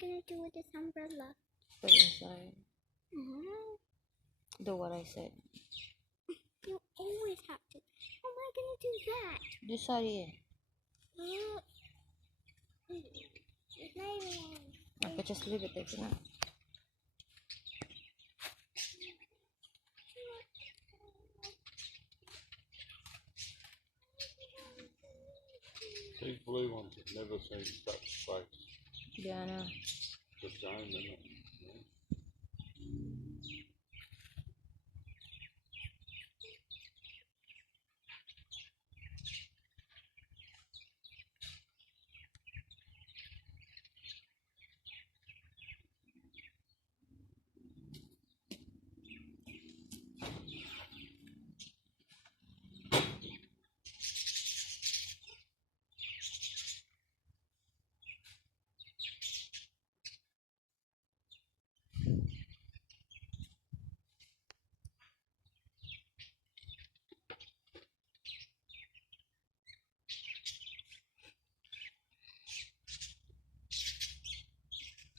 gonna do with this umbrella? Put inside. Do what I said. You always have to. How am I gonna do that? This side here. Okay, just leave it there for now. These blue ones have never seen such space. Yeah, I know. It's a shame, isn't it?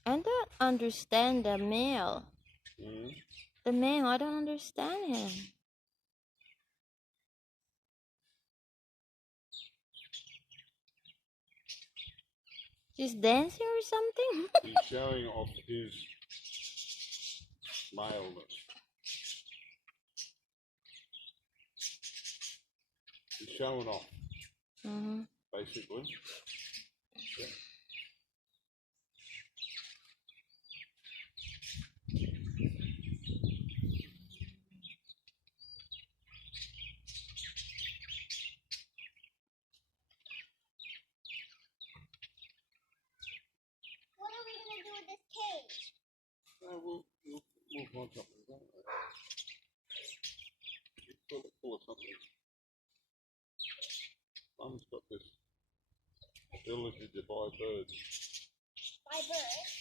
I don't understand the male. Mm. The male, I don't understand him. He's dancing or something? He's showing off his maleness. He's showing off, basically. Yeah. What are we gonna do with this cage? We'll find something, don't we? You fill it full of something. Mum's got this ability to buy birds. Buy birds?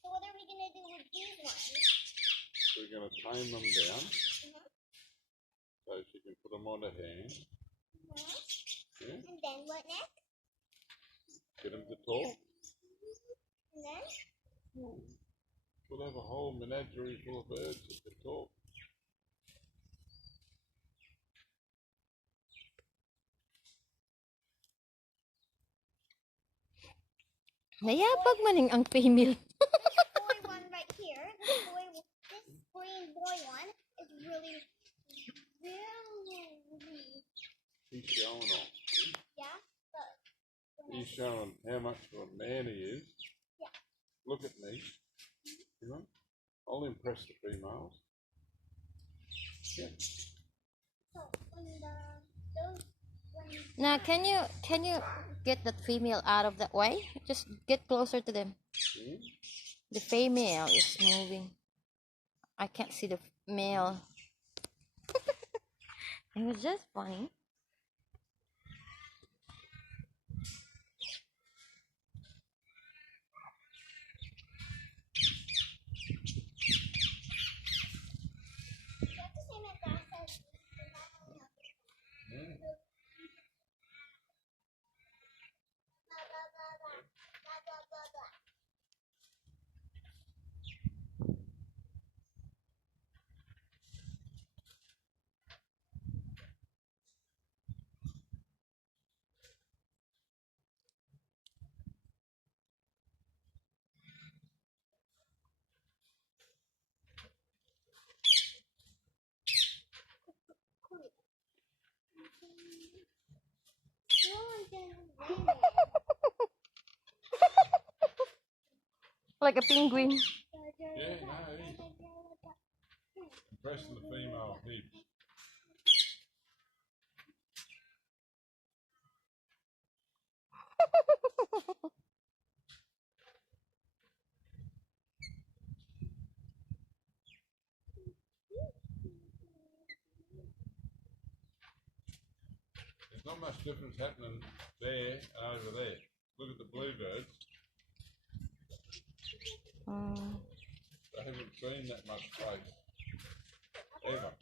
So what are we gonna do with these ones? We're going to tame them down so she can put them on her hand. Yeah. And then what next? Get them to talk. And then? We'll have a whole menagerie full of birds that can talk. Nayabag maning ang female. This boy one right here, this green boy one is really. He's showing off. Yeah, but. He's showing how much of a man he is. Yeah. Look at me. You know, I'll impress the females. Yeah. So when Now, can you get that female out of that way? Just get closer to them. The female is moving. I can't see the male. It was just funny. Like a penguin. Yeah, no, he's impressing the female heaps. There's not much difference happening there and over there. Look at the bluebirds. They haven't seen that much space ever.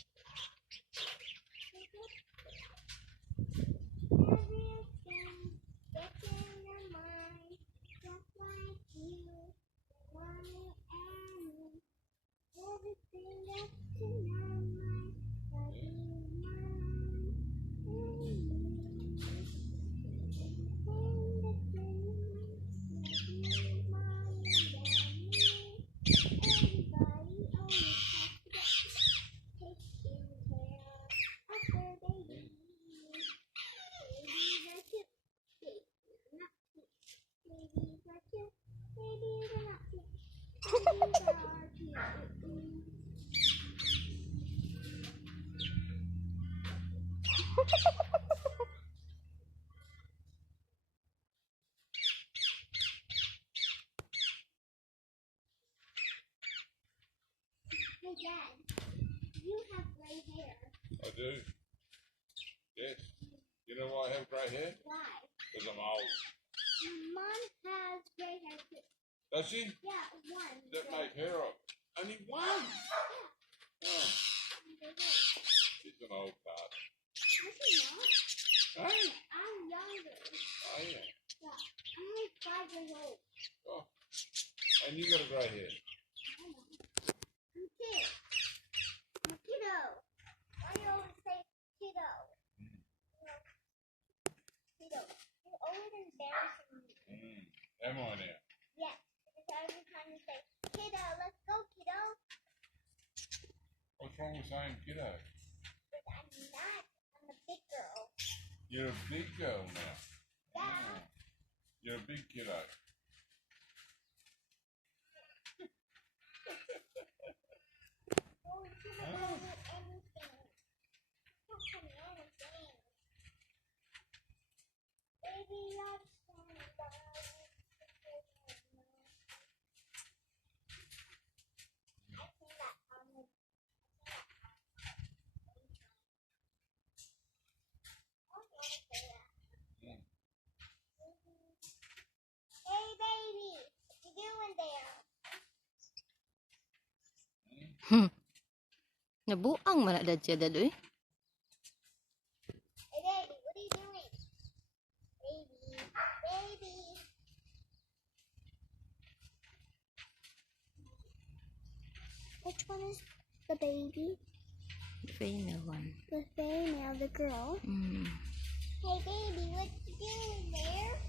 You know why I have grey hair? Why? Because I'm old. Mom has gray hair too. Does she? Yeah, one. That make her up. Only one? Oh, she's an old tart. No, she's not. Hey? I'm younger. Oh, yeah. Yeah, I'm only 5 years old. Oh. And you got a grey hair. I'm a kid. I'm a kiddo. Why do you always say kiddo? Kiddo. You're always embarrassing me. Am I now? Yes, because every time you say kiddo, let's go kiddo. What's wrong with saying kiddo? But I'm not. I'm a big girl. You're a big girl now. Yeah. Oh. You're a big kiddo. Oh, you shouldn't have told me anything. Don't tell me anything. Baby, I'm sorry. I say that on the. I don't want to say that. Hey, baby, what you doing there? Nabuang man na dad siya dad eh. Hey, baby, what are you doing? Baby, baby. Which one is the baby? Female one. The female, the girl. Mm. Hey, baby, what you doing there?